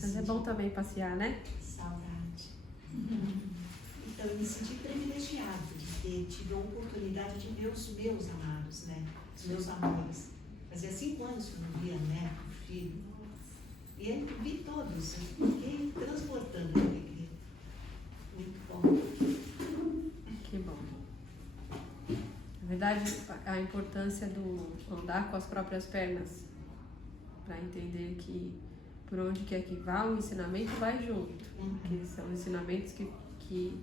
Mas é bom também passear, né? Saudade. Então, eu me senti privilegiada de ter tido a oportunidade de ver os meus amados, né? Os meus amores. Fazia 5 anos que eu não via neto, filho. E aí vi todos, eu fiquei transportando a alegria. Muito bom. Que bom. Na verdade, a importância do andar com as próprias pernas, para entender que por onde quer que vá, o ensinamento vai junto. Que são ensinamentos que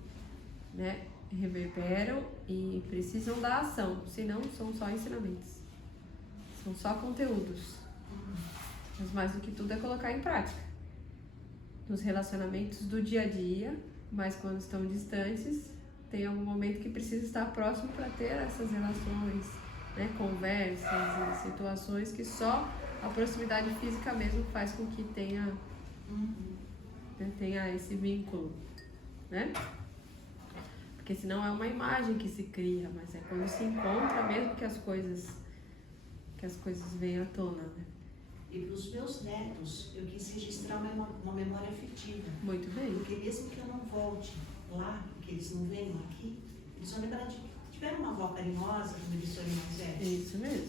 né, reverberam e precisam da ação, senão são só ensinamentos. São só conteúdos. Mas mais do que tudo é colocar em prática. Nos relacionamentos do dia a dia, mas quando estão distantes, tem algum momento que precisa estar próximo para ter essas relações, né, conversas e situações que só a proximidade física mesmo faz com que tenha esse vínculo, né? Porque senão é uma imagem que se cria, mas é quando se encontra mesmo que as coisas venham à tona, né? E para os meus netos, eu quis registrar uma memória afetiva. Muito bem. Porque mesmo que eu não volte lá, que eles não venham aqui, eles vão lembrar de que tiveram uma avó carinhosa, como eles foram mais velhos. Isso mesmo.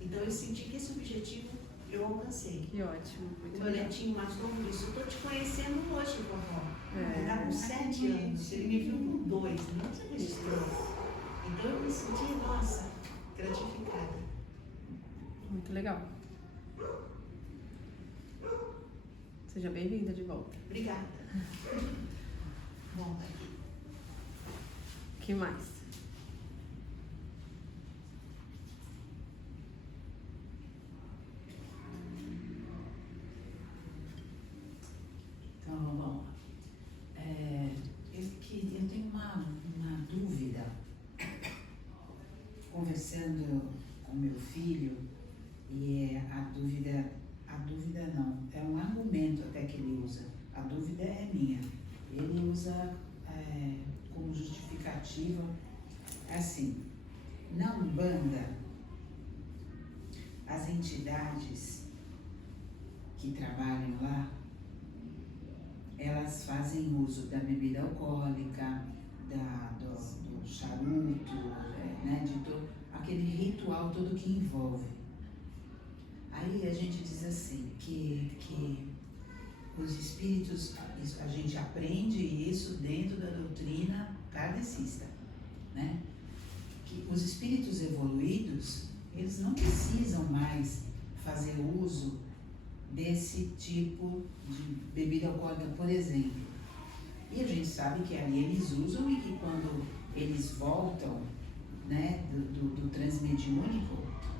Então eu senti que esse objetivo eu alcancei. Que ótimo. Muito O meu legal. netinho mais novo disse, eu estou te conhecendo hoje, vovó. Ele está com 7 É. anos, ele me viu com 2, não se registrou. Então eu me senti, nossa, gratificada. Muito legal. Seja bem-vinda de volta. Obrigada. Bom, aqui. O que mais? Então, vamos lá. Eu tenho uma dúvida. Conversando com meu filho, e a dúvida não, é um argumento até que ele usa. A dúvida é minha. Ele usa como justificativa, assim, na Umbanda, as entidades que trabalham lá, elas fazem uso da bebida alcoólica, do charuto, né, de todo aquele ritual todo que envolve. Aí a gente diz assim, que os espíritos, a gente aprende isso dentro da doutrina kardecista, né? Que os espíritos evoluídos, eles não precisam mais fazer uso desse tipo de bebida alcoólica, por exemplo. E a gente sabe que ali eles usam e que quando eles voltam, né, do transmediúnico,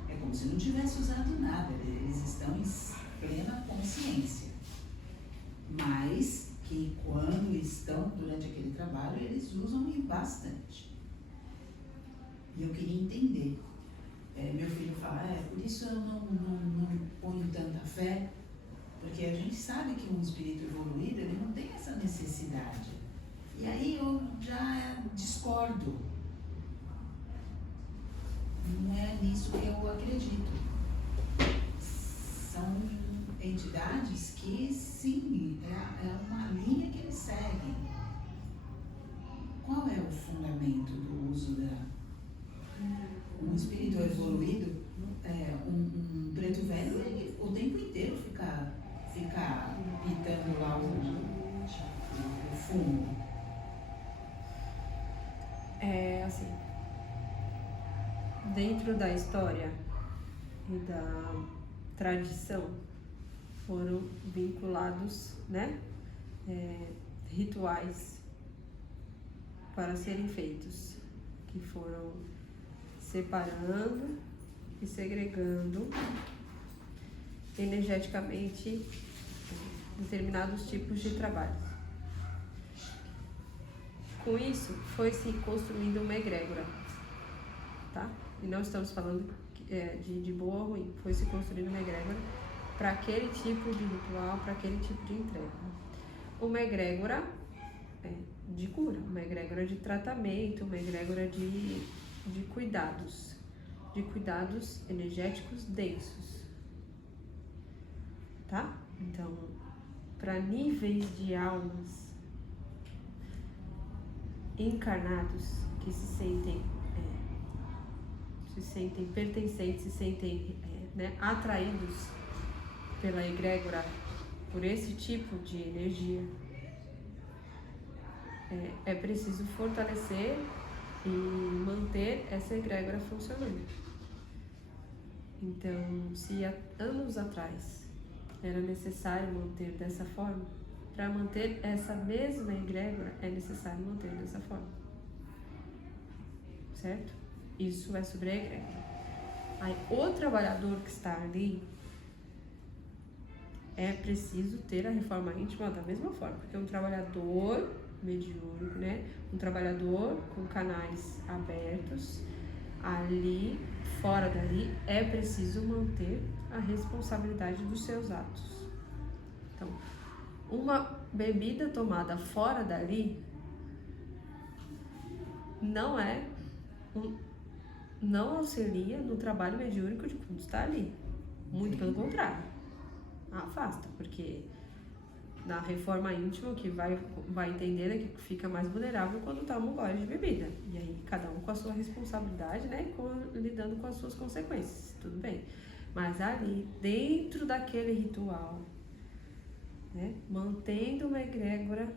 é como se não tivesse usado nada, eles estão em plena consciência. Mas que quando estão durante aquele trabalho, eles usam e bastante. E eu queria entender. Meu filho fala, por isso eu não ponho tanta fé, porque a gente sabe que um espírito evoluído, ele não tem essa necessidade. E aí eu já discordo. Não é nisso que eu acredito. São entidades que, sim, é uma linha que eles seguem. Qual é o fundamento do uso um espírito evoluído, um preto velho, ele o tempo inteiro fica pitando lá o fumo? Assim, dentro da história e da tradição foram vinculados, né, rituais para serem feitos, que foram separando e segregando energeticamente determinados tipos de trabalho. Com isso, foi se construindo uma egrégora, tá? E não estamos falando de boa ou ruim, foi se construindo uma egrégora para aquele tipo de ritual, para aquele tipo de entrega. Uma egrégora de cura, uma egrégora de tratamento, uma egrégora de cuidados energéticos densos, tá? Então, para níveis de almas encarnados que se sentem pertencentes, se sentem atraídos pela egrégora, por esse tipo de energia. É preciso fortalecer e manter essa egrégora funcionando. Então, se há anos atrás era necessário manter dessa forma, para manter essa mesma egrégora é necessário manter dessa forma. Certo? Isso é sobre a egrégora. Aí, o trabalhador que está ali, é preciso ter a reforma íntima da mesma forma, porque um trabalhador mediúnico, um trabalhador com canais abertos, ali, fora dali, é preciso manter a responsabilidade dos seus atos. Então, uma bebida tomada fora dali não auxilia no trabalho mediúnico de quando está ali. Muito pelo contrário. Afasta, porque na reforma íntima o que vai entender é que fica mais vulnerável quando toma um gole de bebida. E aí cada um com a sua responsabilidade, lidando com as suas consequências, tudo bem. Mas ali, dentro daquele ritual, mantendo uma egrégora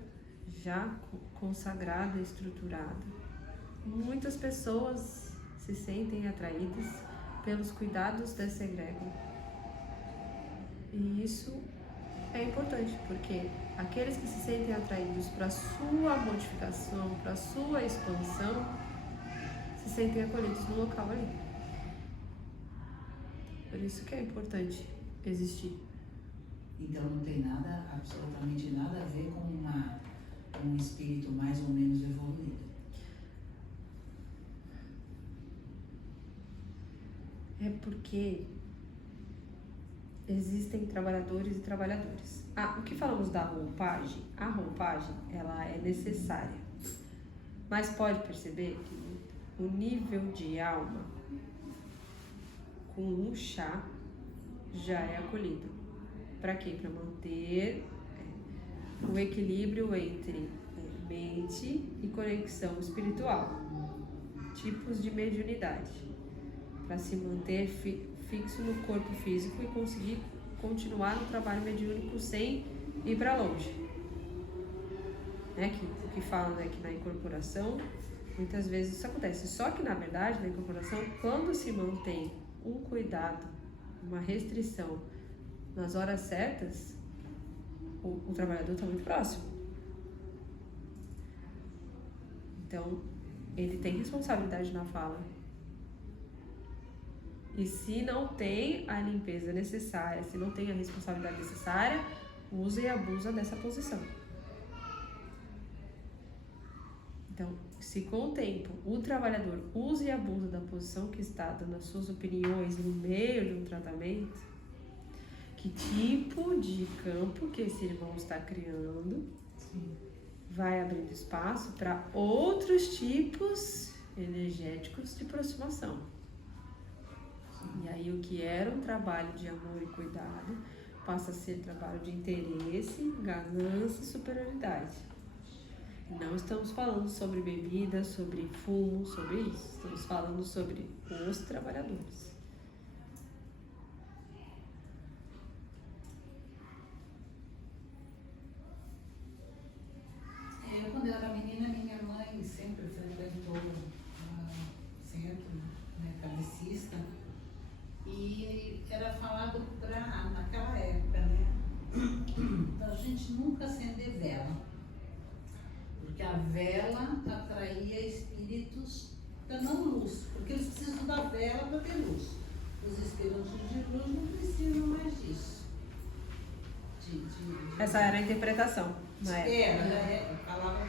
já consagrada, estruturada, muitas pessoas se sentem atraídas pelos cuidados dessa egrégora. E isso é importante, porque aqueles que se sentem atraídos para a sua modificação, para a sua expansão, se sentem acolhidos no local ali. Por isso que é importante existir. Então não tem nada, absolutamente nada a ver com um espírito mais ou menos evoluído. É porque existem trabalhadores e trabalhadores. O que falamos da roupagem? A roupagem, ela é necessária. Mas pode perceber que o nível de alma com um chá já é acolhido. Para quê? Para manter o equilíbrio entre mente e conexão espiritual. Tipos de mediunidade. Para se manter fixo no corpo físico e conseguir continuar no trabalho mediúnico sem ir para longe. O que falam que na incorporação, muitas vezes isso acontece. Só que, na verdade, na incorporação, quando se mantém um cuidado, uma restrição nas horas certas, o trabalhador está muito próximo. Então, ele tem responsabilidade na fala. E se não tem a limpeza necessária, se não tem a responsabilidade necessária, usa e abusa dessa posição. Então, se com o tempo o trabalhador usa e abusa da posição que está dando as suas opiniões no meio de um tratamento, que tipo de campo que esse irmão está criando vai abrindo espaço para outros tipos energéticos de aproximação. E aí o que era um trabalho de amor e cuidado passa a ser trabalho de interesse, ganância e superioridade. Não estamos falando sobre bebida, sobre fumo, sobre isso. Estamos falando sobre os trabalhadores. Quando eu era menina, minha mãe sempre frequentou centro kardecista. E era falado naquela época, a gente nunca acender vela, porque a vela atraía espíritos da não luz, porque eles precisam da vela para ter luz. Os espíritos de luz não precisam mais disso. Essa era a interpretação na época. Falava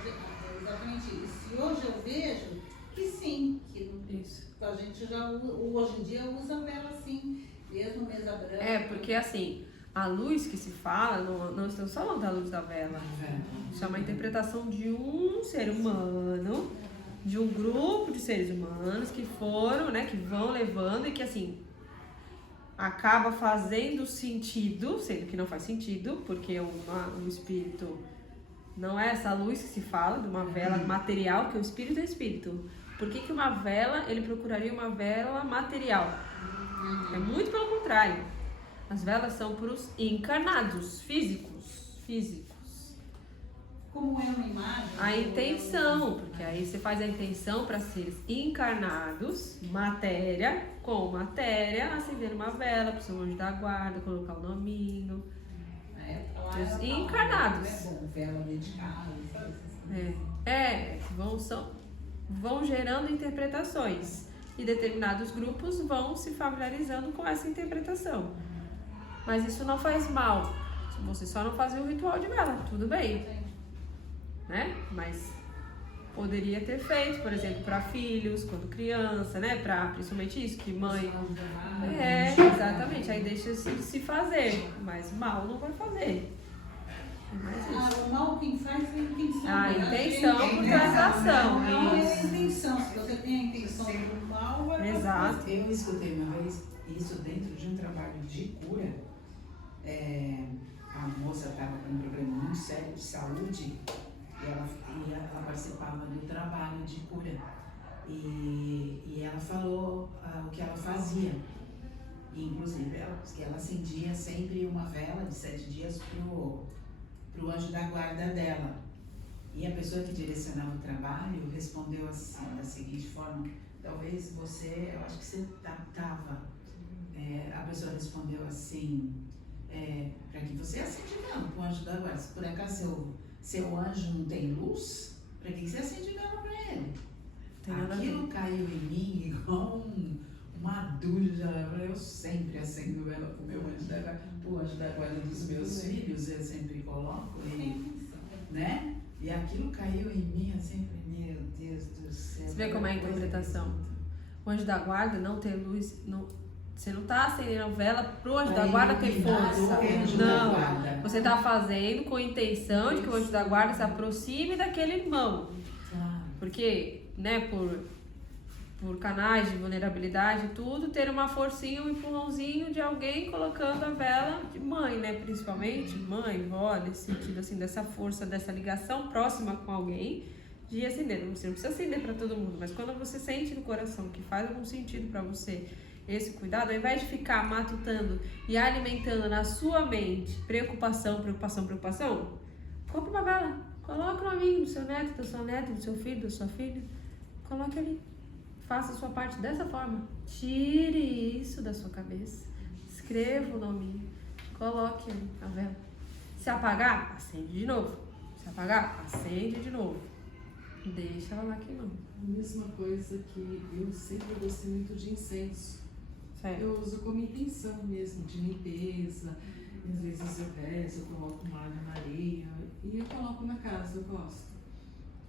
exatamente isso. E hoje eu vejo que sim, que isso. A gente já hoje em dia usa vela assim, mesmo mesa branca. Porque assim, a luz que se fala, não estamos falando da luz da vela. Isso é uma interpretação de um ser humano, de um grupo de seres humanos que foram, que vão levando e que assim, acaba fazendo sentido, sendo que não faz sentido, porque um espírito não é essa luz que se fala, de uma vela material, que o espírito é espírito. Por que uma vela, ele procuraria uma vela material? É muito pelo contrário. As velas são para os encarnados, físicos. Como é uma imagem? A intenção, porque aí você faz a intenção para seres encarnados, matéria, com matéria, acender uma vela para o seu anjo da guarda, colocar o nominho. Os encarnados. É bom, vela dedicada. Vão gerando interpretações. E determinados grupos vão se familiarizando com essa interpretação. Mas isso não faz mal. Você só não fazer o ritual de vela, tudo bem. Né? Mas poderia ter feito, por exemplo, para filhos, quando criança, né? Para principalmente isso, que mãe. Exatamente. Aí deixa se fazer, mas mal não vai fazer. O mal quem faz é a intenção. A intenção por trás da ação. Não é a intenção. Se você tem a intenção do mal, vai fazer. Exato. Eu escutei uma vez isso dentro de um trabalho de cura. A moça estava com um problema muito sério de saúde e ela participava do trabalho de cura. E ela falou o que ela fazia. E, inclusive, ela acendia sempre uma vela de 7 dias pro anjo da guarda dela. E a pessoa que direcionava o trabalho respondeu assim, da seguinte forma: talvez você, eu acho que você estava. A pessoa respondeu assim: para que você acende vela pro anjo da guarda. Se por acaso seu anjo não tem luz, para que você acende vela para ele? Aquilo caiu em mim igual uma dúvida. Eu sempre acendo vela pro meu anjo da guarda, pro anjo da guarda dos meus filhos, eu sempre coloco ele, né? E aquilo caiu em mim assim, meu Deus do céu. Você vê como é a interpretação? O anjo da guarda não ter luz, você não está acendendo vela pro anjo da guarda ter força. Não. Você está fazendo com a intenção de que o anjo da guarda se aproxime daquele irmão. Porque, né, por canais de vulnerabilidade e tudo, ter uma forcinha, um empurrãozinho de alguém colocando a vela de mãe, né, principalmente, mãe, vó, nesse sentido, assim, dessa força, dessa ligação próxima com alguém, de acender. Você não precisa acender para todo mundo, mas quando você sente no coração que faz algum sentido para você esse cuidado, ao invés de ficar matutando e alimentando na sua mente preocupação, compra uma vela, coloca o nominho do seu neto, da sua neta, do seu filho, da sua filha, coloque ali. Faça a sua parte dessa forma. Tire isso da sua cabeça. Escreva o nominho. Coloque ali a vela. Se apagar, acende de novo. Se apagar, acende de novo. Deixa ela lá queimando. A mesma coisa que eu sempre gostei muito de incenso. Certo. Eu uso como intenção mesmo, de limpeza. Às vezes eu rezo, eu coloco uma água na areia. E eu coloco na casa, eu gosto.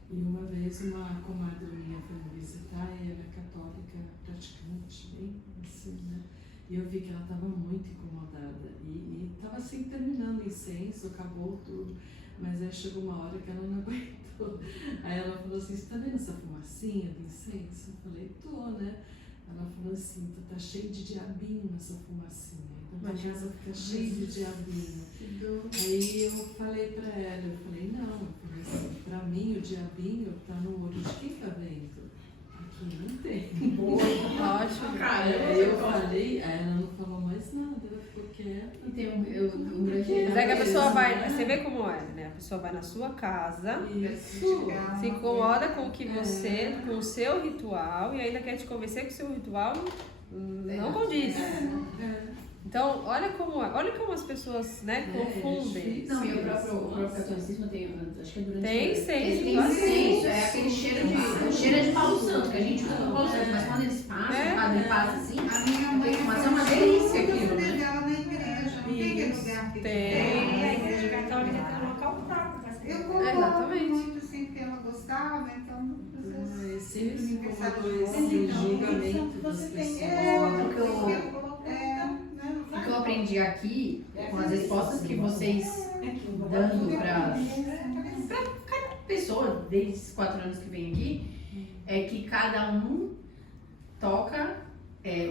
E uma vez uma comadre minha foi me visitar, e ela é católica praticante, bem assim, né? E eu vi que ela estava muito incomodada. E estava assim, terminando o incenso, acabou tudo. Mas aí chegou uma hora que ela não aguentou. Aí ela falou assim: você tá vendo essa fumacinha do incenso? Eu falei: tô, né? Ela falou assim: tá cheio de diabinho nessa fumacinha. Então a casa fica cheia de diabinho. Aí eu falei pra ela, eu falei: não, eu falei assim, pra mim o diabinho tá no olho de quem tá vendo. Aqui não tem. Ótimo. Aí eu falei, aí ela não falou mais nada, ela ficou quieta. E tem um grande. Mas é que a pessoa vai, você vê como é, né? A pessoa vai na sua casa, se incomoda com o que você, com o seu ritual, e ainda quer te convencer que o seu ritual não condiz. Então, olha como as pessoas, né, confundem. Não, e o próprio catolicismo tem, acho que é durante... Tem incenso, tem claro. incenso, é aquele cheiro de Paulo Santo, que a gente usa com Paulo Santo, mas quando eles passam, o padre passa assim, A minha mãe mas é uma delícia aquilo, né? dela na igreja. Não tem aquele lugar que Tem. A igreja católica tem um local próprio para acender. Eu coloco Exatamente. muito assim que ela gostava, então Mas sempre me incomodou Aniversário esse de julgamento das você tem- pessoas. O que eu aprendi aqui, com as respostas que vocês dando para cada pessoa, desde esses 4 anos que vem aqui, é que cada um toca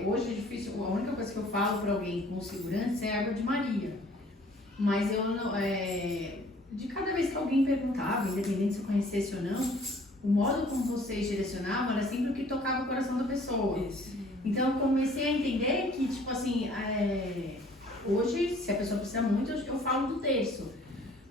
hoje é difícil, a única coisa que eu falo para alguém com segurança é água de Maria. Mas eu não, de cada vez que alguém perguntava, independente se eu conhecesse ou não, o modo como vocês direcionavam era sempre o que tocava o coração da pessoa. Isso. Então eu comecei a entender que, tipo assim, hoje, se a pessoa precisa muito, eu falo do terço.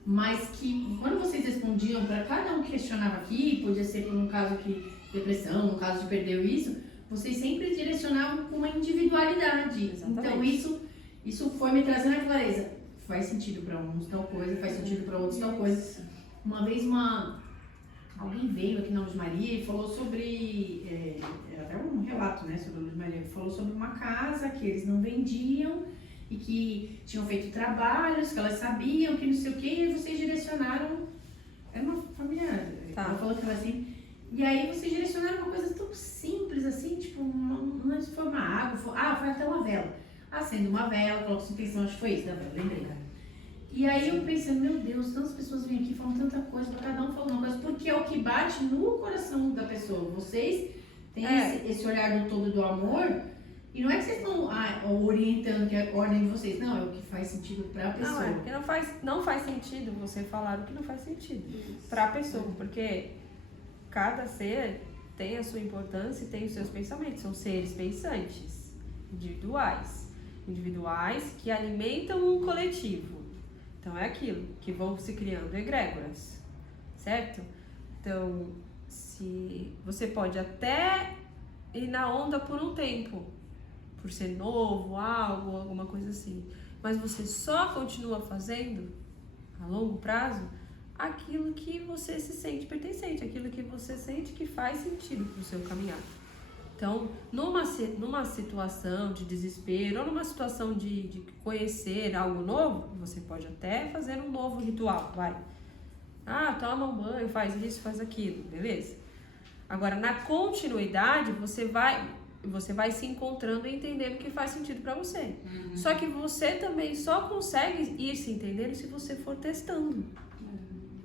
Mas que quando vocês respondiam para cada um que questionava aqui, podia ser por um caso de depressão, um caso de perdeu isso, vocês sempre direcionavam com uma individualidade. Exatamente. Então isso foi me trazendo a clareza. Faz sentido para uns tal coisa, faz sentido para outros tal coisa. Uma vez alguém veio aqui na Luz Maria e falou sobre, era até um relato, né, sobre a Luz Maria, falou sobre uma casa que eles não vendiam e que tinham feito trabalhos, que elas sabiam, que não sei o que, e vocês direcionaram, era uma família, ela falou que era assim, e aí vocês direcionaram uma coisa tão simples assim, tipo, não foi uma água, foi até uma vela. Acende uma vela, coloca sua intenção, acho que foi isso da vela, lembrei. E aí eu pensei, meu Deus, tantas pessoas vêm aqui falando tanta coisa, cada um falando uma coisa, porque é o que bate no coração da pessoa. Vocês têm esse olhar do todo do amor, e não é que vocês estão orientando que é a ordem de vocês, não, é o que faz sentido pra pessoa. Não, porque não faz sentido você falar o que não faz sentido pra pessoa, porque cada ser tem a sua importância e tem os seus pensamentos, são seres pensantes, individuais que alimentam um coletivo. Então é aquilo, que vão se criando egrégoras, certo? Então, se você pode até ir na onda por um tempo, por ser novo, alguma coisa assim, mas você só continua fazendo, a longo prazo, aquilo que você se sente pertencente, aquilo que você sente que faz sentido para o seu caminhar. Então, numa situação de desespero ou numa situação de conhecer algo novo, você pode até fazer um novo ritual, vai. Toma um banho, faz isso, faz aquilo, beleza? Agora, na continuidade, você vai se encontrando e entendendo o que faz sentido pra você. Só que você também só consegue ir se entendendo se você for testando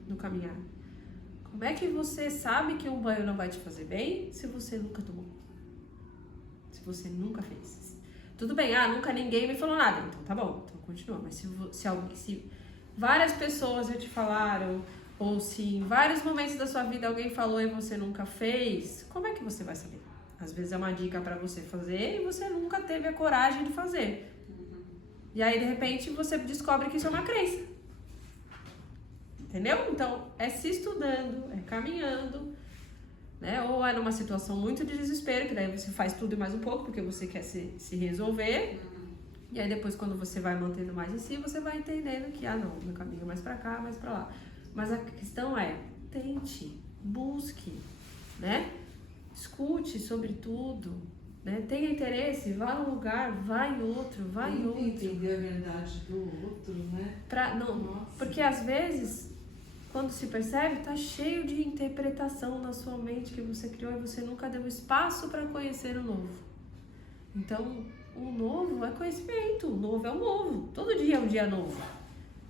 no caminhar. Como é que você sabe que um banho não vai te fazer bem se você nunca tomou? Se você nunca fez. Tudo bem, nunca ninguém me falou nada. Então tá bom, então continua. Mas se várias pessoas já te falaram, ou se em vários momentos da sua vida alguém falou e você nunca fez, como é que você vai saber? Às vezes é uma dica pra você fazer e você nunca teve a coragem de fazer. E aí, de repente, você descobre que isso é uma crença. Entendeu? Então, é se estudando, é caminhando, né? Ou é numa situação muito de desespero, que daí você faz tudo e mais um pouco, porque você quer se resolver. E aí depois, quando você vai mantendo mais em si, você vai entendendo que, não, meu caminho é mais pra cá, mais pra lá. Mas a questão é, tente, busque, né? Escute sobre tudo, né? Tenha interesse, vá num lugar, vá em outro, vá em outro. Entender a verdade do outro, né? Porque às vezes, quando se percebe, tá cheio de interpretação na sua mente que você criou e você nunca deu espaço para conhecer o novo. Então, o novo é conhecimento, o novo é o novo. Todo dia é um dia novo.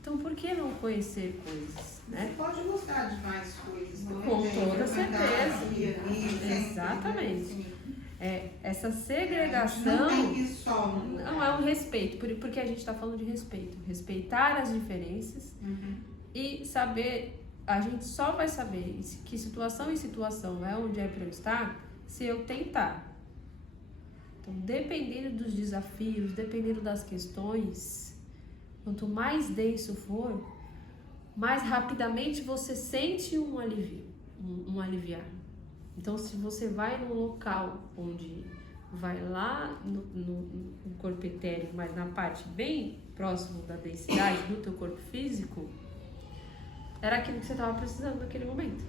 Então, por que não conhecer coisas, né? Você pode gostar de mais coisas, não é? Com toda certeza. Sempre, Exatamente. né? Essa segregação Não tem que ir só não é um respeito, porque a gente está falando de respeito. Respeitar as diferenças e saber, a gente só vai saber que situação em situação é onde é para eu estar se eu tentar. Então, dependendo dos desafios, dependendo das questões, quanto mais denso for, mais rapidamente você sente um alívio, um aliviar. Então, se você vai num local onde vai lá no corpo etéreo, mas na parte bem próximo da densidade do teu corpo físico, era aquilo que você estava precisando naquele momento.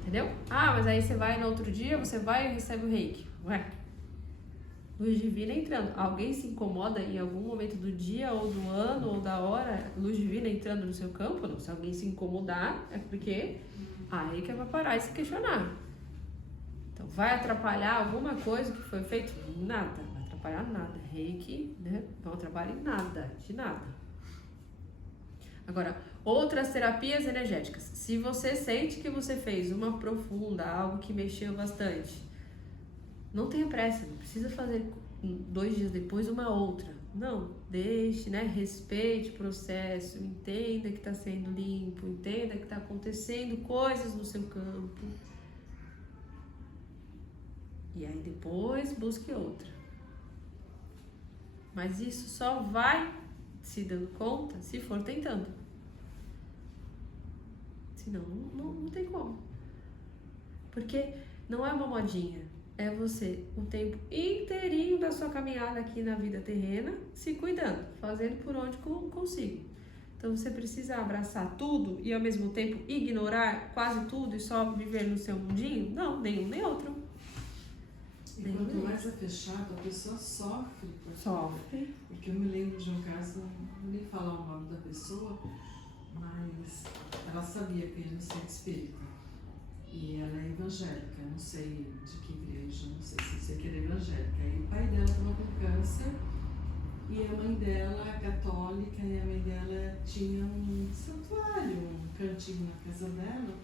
Entendeu? Mas aí você vai no outro dia, você vai e recebe o reiki. Ué, luz divina entrando. Alguém se incomoda em algum momento do dia, ou do ano, ou da hora, luz divina entrando no seu campo? Não. Se alguém se incomodar, é porque aí que vai parar e se questionar. Então, vai atrapalhar alguma coisa que foi feito? Nada. Não vai atrapalhar nada. Reiki, né? Não atrapalha em nada, de nada. Agora, outras terapias energéticas. Se você sente que você fez uma profunda, algo que mexeu bastante, Não tenha pressa, não precisa fazer 2 dias depois uma outra. Não, deixe, né? Respeite o processo, entenda que está sendo limpo, entenda que está acontecendo coisas no seu campo. E aí depois busque outra. Mas isso só vai se dando conta se for tentando. Senão não tem como. Porque não é uma modinha. É você o tempo inteirinho da sua caminhada aqui na vida terrena, se cuidando, fazendo por onde consigo. Então você precisa abraçar tudo e ao mesmo tempo ignorar quase tudo e só viver no seu mundinho? Não, nenhum nem outro. E quanto mais é fechado, a pessoa sofre. Sofre. Porque eu me lembro de um caso, não vou nem falar o nome da pessoa, mas ela sabia que ia no centro espírita. E ela é evangélica, não sei de que igreja, não sei se que era evangélica. E o pai dela estava com câncer e a mãe dela é católica e a mãe dela tinha um santuário, um cantinho na casa dela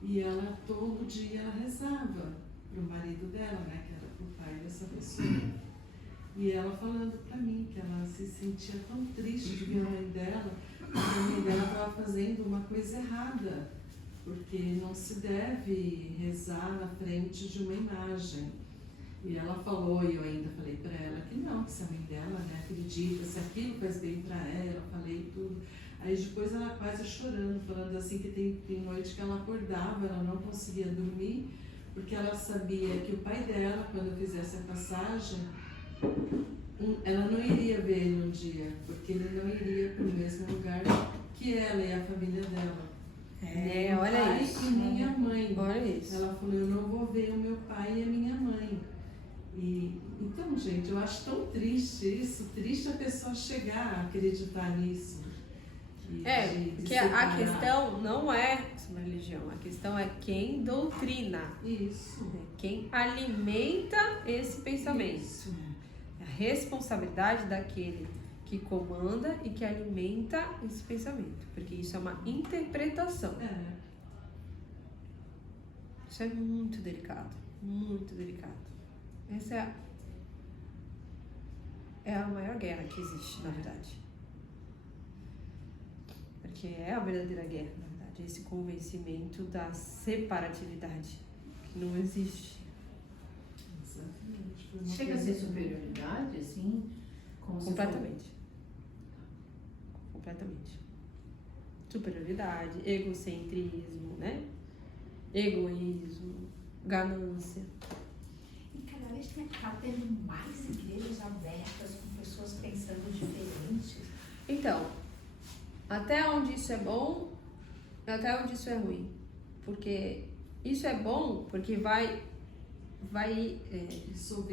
e ela todo dia ela rezava para o marido dela, né, que era o pai dessa pessoa. E ela falando para mim que ela se sentia tão triste de ver a mãe dela, que a mãe dela estava fazendo uma coisa errada. Porque não se deve rezar na frente de uma imagem. E ela falou, e eu ainda falei para ela que não, que se a mãe dela, né, acredita, se aquilo faz bem para ela, falei tudo. Aí depois ela quase chorando, falando assim que tem noite que ela acordava, ela não conseguia dormir, porque ela sabia que o pai dela, quando eu fizesse a passagem, ela não iria ver ele um dia, porque ele não iria para o mesmo lugar que ela e a família dela. Olha pai isso. E minha mãe. Olha isso. Ela falou, eu não vou ver o meu pai e a minha mãe. E, então, gente, eu acho tão triste isso, triste a pessoa chegar a acreditar nisso. Porque a questão não é uma religião, a questão é quem doutrina. Isso. É quem alimenta esse pensamento. Isso. É a responsabilidade daquele que comanda e que alimenta esse pensamento, porque isso é uma interpretação. Isso é muito delicado, muito delicado. Essa é a maior guerra que existe, na verdade. Porque é a verdadeira guerra, na verdade, esse convencimento da separatividade, que não existe. Exatamente. Foi uma Chega a coisa ser superioridade, assim? Como você Completamente. Completamente. Superioridade, egocentrismo, né? Egoísmo, ganância. E cada vez está tendo mais igrejas abertas com pessoas pensando diferente. Então, até onde isso é bom, até onde isso é ruim. Porque isso é bom porque vai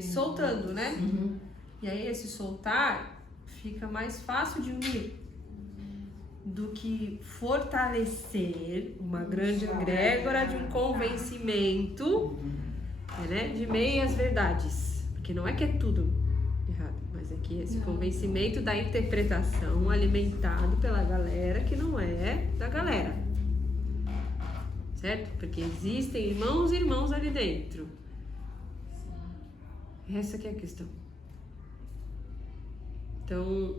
soltando, né? Uhum. E aí esse soltar fica mais fácil de unir do que fortalecer uma grande egrégora de um convencimento, né, de meias verdades. Porque não é que é tudo errado, mas é que esse convencimento da interpretação alimentado pela galera que não é da galera. Certo? Porque existem irmãos e irmãos ali dentro. Essa que é a questão. Então,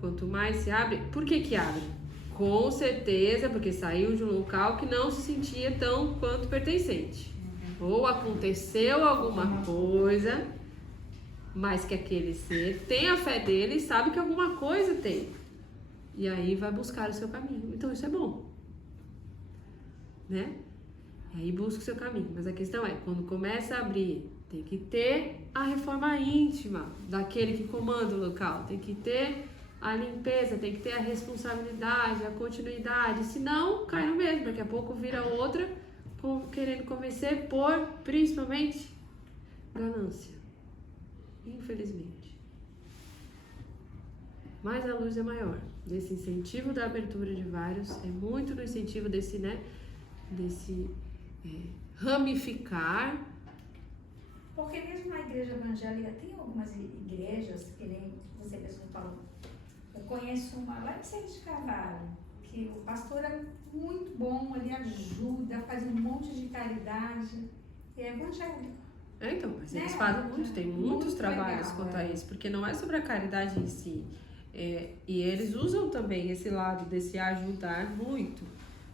quanto mais se abre... Por que abre? Com certeza, porque saiu de um local que não se sentia tão quanto pertencente. Ou aconteceu alguma coisa, mas que aquele ser tem a fé dele e sabe que alguma coisa tem. E aí vai buscar o seu caminho. Então isso é bom. Né? E aí busca o seu caminho. Mas a questão é, quando começa a abrir, tem que ter a reforma íntima daquele que comanda o local. Tem que ter a limpeza, tem que ter a responsabilidade, a continuidade. Senão, cai no mesmo. Daqui a pouco vira outra, querendo convencer por, principalmente, ganância. Infelizmente. Mas a luz é maior. Desse incentivo da abertura de vários, é muito no incentivo desse, né? Desse ramificar. Porque mesmo na igreja evangélica, tem algumas igrejas, que nem você mesmo falou. Eu conheço uma lá em Serra de Carvalho, que o pastor é muito bom, ele ajuda, faz um monte de caridade, e é evangélico. Então, mas eles Né? fazem muito, tem muitos Muito trabalhos legal, quanto a isso, porque não é sobre a caridade em si. E eles usam também esse lado desse ajudar muito.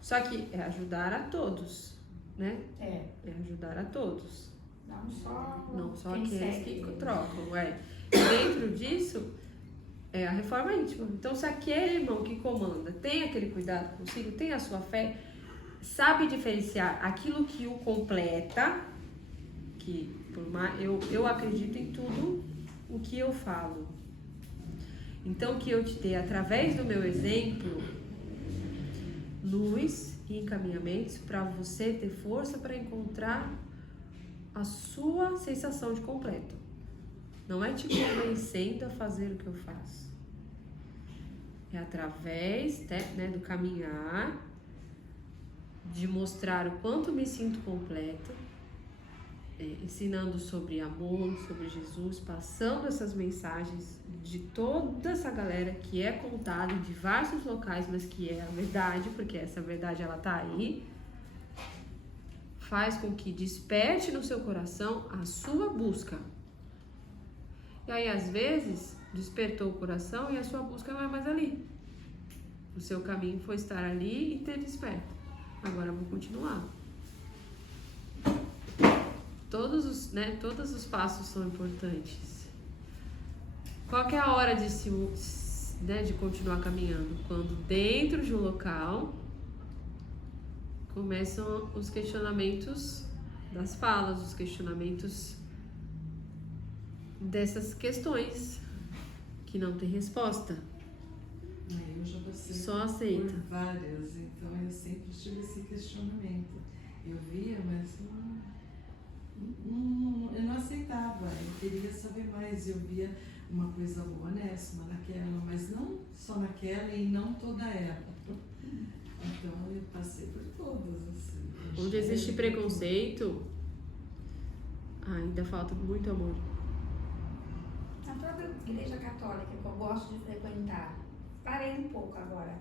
Só que é ajudar a todos, né? É, É ajudar a todos. não só Não só quem aqueles segue que eles. trocam, E dentro disso é a reforma íntima. Então, se aquele irmão que comanda tem aquele cuidado consigo, tem a sua fé, sabe diferenciar aquilo que o completa, que por mais, eu acredito em tudo o que eu falo. Então, que eu te dê, através do meu exemplo, luz e encaminhamentos para você ter força para encontrar a sua sensação de completo. Não é te convencendo a fazer o que eu faço. É através do caminhar, de mostrar o quanto me sinto completo, ensinando sobre amor, sobre Jesus, passando essas mensagens de toda essa galera que é contada em diversos locais, mas que é a verdade, porque essa verdade ela tá aí, faz com que desperte no seu coração a sua busca. E aí, às vezes, despertou o coração e a sua busca não é mais ali. O seu caminho foi estar ali e ter desperto. Agora eu vou continuar. Todos os passos são importantes. Qual que é a hora de continuar caminhando? Quando dentro de um local começam os questionamentos das falas, os questionamentos dessas questões que não tem resposta. Eu já passei Só aceita. por várias, então eu sempre tive esse questionamento. Eu via, mas eu não aceitava, eu queria saber mais. Eu via uma coisa boa nessa, uma naquela, mas não só naquela e não toda ela. Então eu passei por todas. Assim. Onde existe preconceito, ainda falta muito amor. Na própria igreja católica, que eu gosto de frequentar, parei um pouco agora,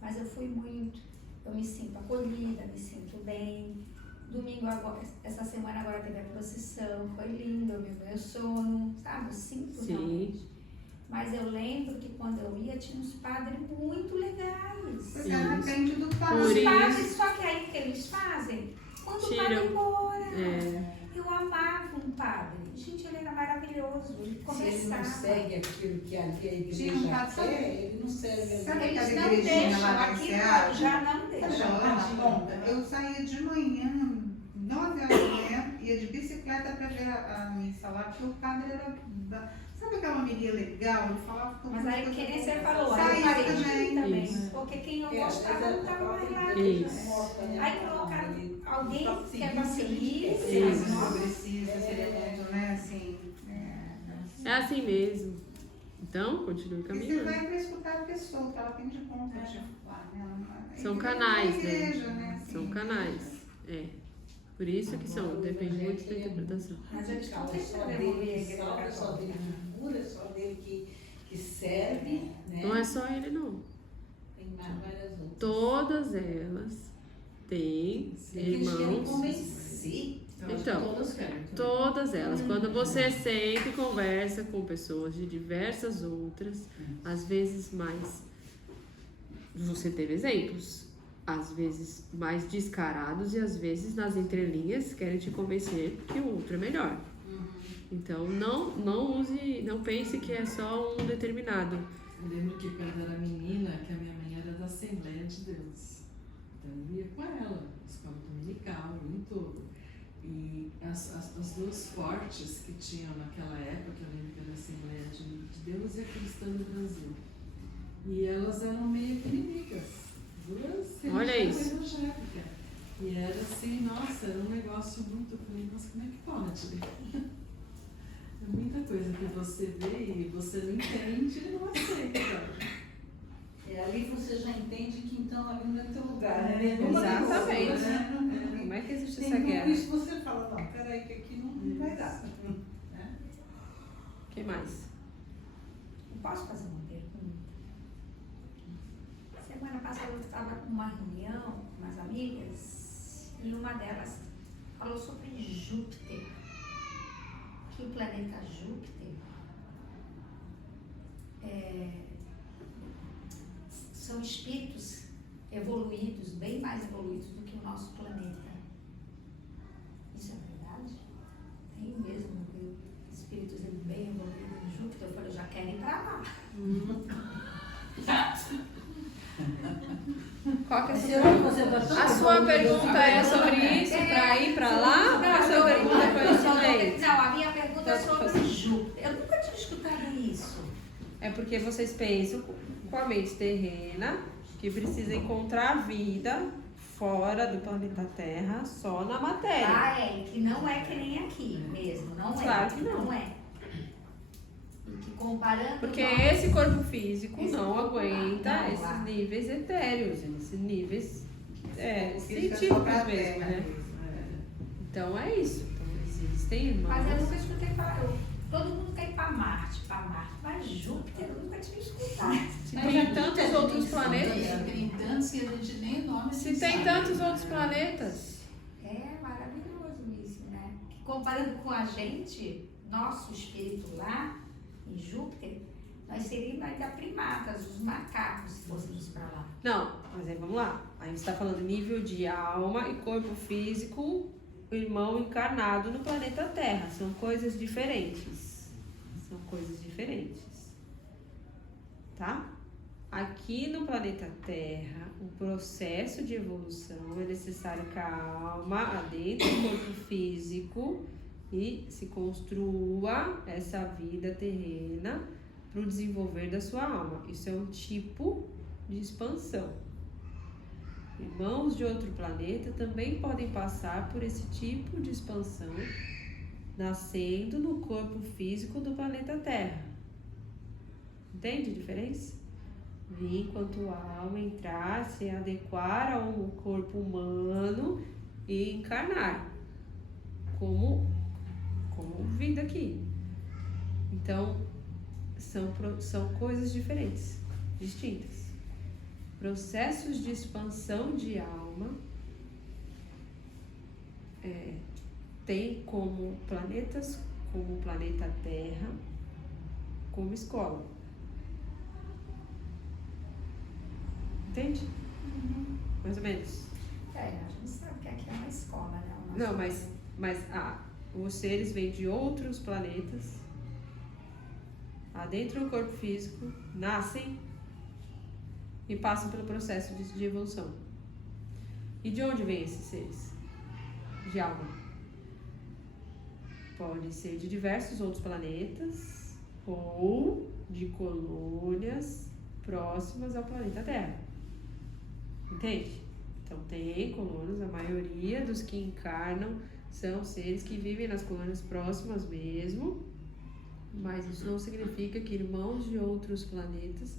mas eu fui muito, eu me sinto acolhida, me sinto bem. Domingo agora, essa semana agora teve a procissão, foi lindo, eu vi o meu sono, sabe? Eu sinto Sim. realmente. Mas eu lembro que quando eu ia, tinha uns padres muito legais. Porque depende do Por padre. Os isso. padres, só que aí o que eles fazem? Quando o padre Tiram. ia embora. É, Eu amava um padre. Gente, ele era maravilhoso. Ele Se ele não conversava. segue aquilo que ali a igreja Tinha um padre, quer, ele não serve. Sabe Eles aquela não igrejinha deixam, lá no aqui Enseado? já não Sabe deixam. lá na ponta? Eu saía de manhã, 9 horas da manhã, ia de bicicleta pra ver a missa lá, porque o padre era. Sabe aquela homilia legal? Ele falava com Mas aí, que nem você falou, Saía aí eu parei de ir também. também. Isso. Porque quem eu É, gostava às vezes não a estava mais própria lá. igreja né? morta, né? Aí colocaram alguém Só que é pra seguir. Isso. Nossa. progressista, seria muito, né, assim. é assim mesmo. Então, continue E você caminhando. vai pra escutar a pessoa, que ela tem de conta pra te falar, né? Ela não é- São igreja é canais, igreja, né? assim. São canais. Por isso que são, depende muito da interpretação. Mas eles estão É só tentando dele evoluir a que igreja salva, é só dele católica. que cura, é só dele que serve, né? Não é só ele, não. Tem várias outras. Todas elas têm Eles querem irmãos. convencer. Então, Todas querem. todas elas. Quando você senta e conversa com pessoas de diversas outras, às vezes mais. Você teve exemplos. Às vezes mais descarados e às vezes nas entrelinhas querem te convencer que o outro é melhor. Então não use, não pense que é só um determinado. Eu lembro que quando era menina, que a minha mãe era da Assembleia de Deus. Então eu ia com ela, escola dominical, em tudo. E as duas fortes que tinham naquela época, eu lembro que era a Assembleia de Deus e a Cristã do Brasil. E elas eram meio que inimigas. Duas Olha religiões isso. evangélicas. E era assim, nossa, era um negócio muito. Eu falei, nossa, como é que pode? É muita coisa que você vê e você não entende e não aceita. Ali você já entende que então ali não é teu lugar, né? Exatamente. Né? Como é que existe Tem essa tudo guerra? isso você fala, não, peraí, que aqui não vai dar. Né? O que mais? Eu posso fazer uma pergunta? Semana passada eu estava com uma reunião com umas amigas e uma delas falou sobre Júpiter. que o planeta Júpiter são espíritos evoluídos, bem mais evoluídos do que o nosso planeta. Isso é verdade? Tem mesmo espíritos bem evoluídos em Júpiter? Eu falei, eu já quero ir para lá. Qual que é a sua Será que pergunta? você tá tão A sua evoluído? pergunta é sobre isso, para ir para lá? Ou a sua pergunta é conhecimento? Não, a minha pergunta é sobre Júpiter. Eu nunca tinha escutado isso. É porque vocês pensam com a mente terrena que precisa encontrar vida fora do planeta Terra, só na matéria. Ah, que não é que nem aqui mesmo, não é. Claro que não. Não é. E que comparando... Porque nós- esse corpo físico Esse não corpo aguenta não, esses lá. níveis etéreos, esses níveis Fica só científicos pra mesmo, terra. né? Então é isso. Então existem irmãos. Mas eu nunca escutei falar. Todo mundo quer ir para Marte. Mas Júpiter eu nunca tinha escutado. Se tem tantos outros planetas. Tem tantos que a gente nem nome Se tem tantos outros planetas. É maravilhoso isso, né? Que comparando com a gente, nosso espírito lá, em Júpiter, nós seríamos ainda primatas, os macacos, se fôssemos para lá. Não, mas aí vamos lá. Aí você está falando nível de alma e corpo físico, irmão encarnado no planeta Terra. São coisas diferentes. São coisas diferentes. Tá? Aqui no planeta Terra, o processo de evolução é necessário que a alma adentre o corpo físico e se construa essa vida terrena para o desenvolver da sua alma. Isso é um tipo de expansão. Irmãos de outro planeta também podem passar por esse tipo de expansão, nascendo no corpo físico do planeta Terra. Entende a diferença? Vir enquanto alma entrar, se adequar ao corpo humano e encarnar como vida aqui. Então, são coisas diferentes, distintas. Processos de expansão de alma tem como planetas, como o planeta Terra, como escola. Entende? Mais ou menos. A gente sabe que aqui é uma escola, né? O nosso Não, mas os seres vêm de outros planetas, adentram o corpo físico, nascem e passam pelo processo de evolução. E de onde vêm esses seres? De alma. Pode ser de diversos outros planetas ou de colônias próximas ao planeta Terra. Entende? Então tem colônias, a maioria dos que encarnam são seres que vivem nas colônias próximas mesmo, mas isso não significa que irmãos de outros planetas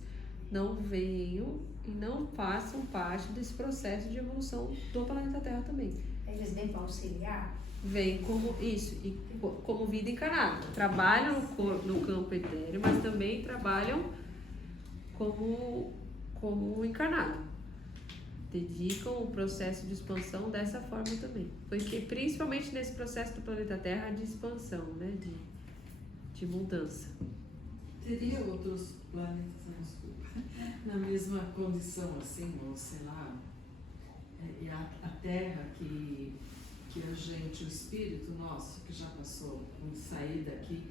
não venham e não façam parte desse processo de evolução do planeta Terra também. Eles vêm para auxiliar? Vem como isso, e como vida encarnada. Trabalham no campo etéreo, mas também trabalham como encarnado. Dedicam o processo de expansão dessa forma também. Porque principalmente nesse processo do planeta Terra de expansão, né? De mudança. Teria outros planetas na mesma condição, assim, ou sei lá, e a Terra que a gente, o espírito nosso que já passou, quando sair daqui,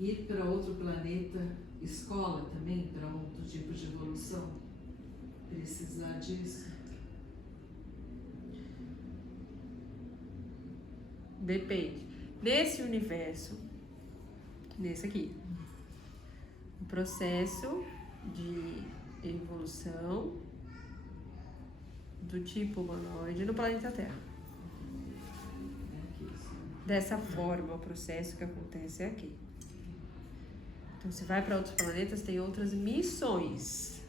ir para outro planeta, escola também para outro tipo de evolução? Precisar disso? Depende. Nesse universo, nesse aqui, o processo de evolução do tipo humanoide no planeta Terra. Dessa forma, o processo que acontece é aqui. Então, se vai para outros planetas, tem outras missões.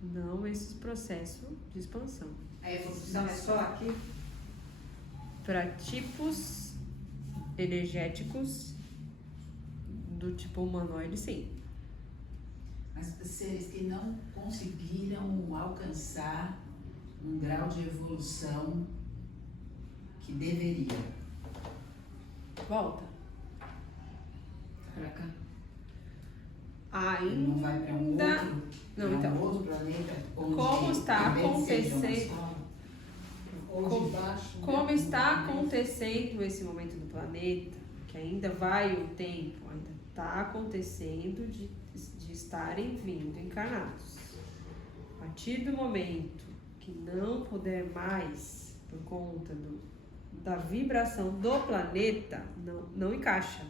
Não esse processo de expansão. A evolução é só aqui? Para tipos energéticos do tipo humanoide, sim. Mas seres que não conseguiram alcançar um grau de evolução que deveria. Volta. pra cá. Ele não vai para um Ainda. outro, Não, pra então. um outro planeta? Onde, Como está em vez de ser uma acontecendo- escola? Ou de baixo. Como está acontecendo esse momento do planeta, que ainda vai o tempo, ainda está acontecendo de estarem vindo encarnados. A partir do momento que não puder mais, por conta da vibração do planeta, não encaixa.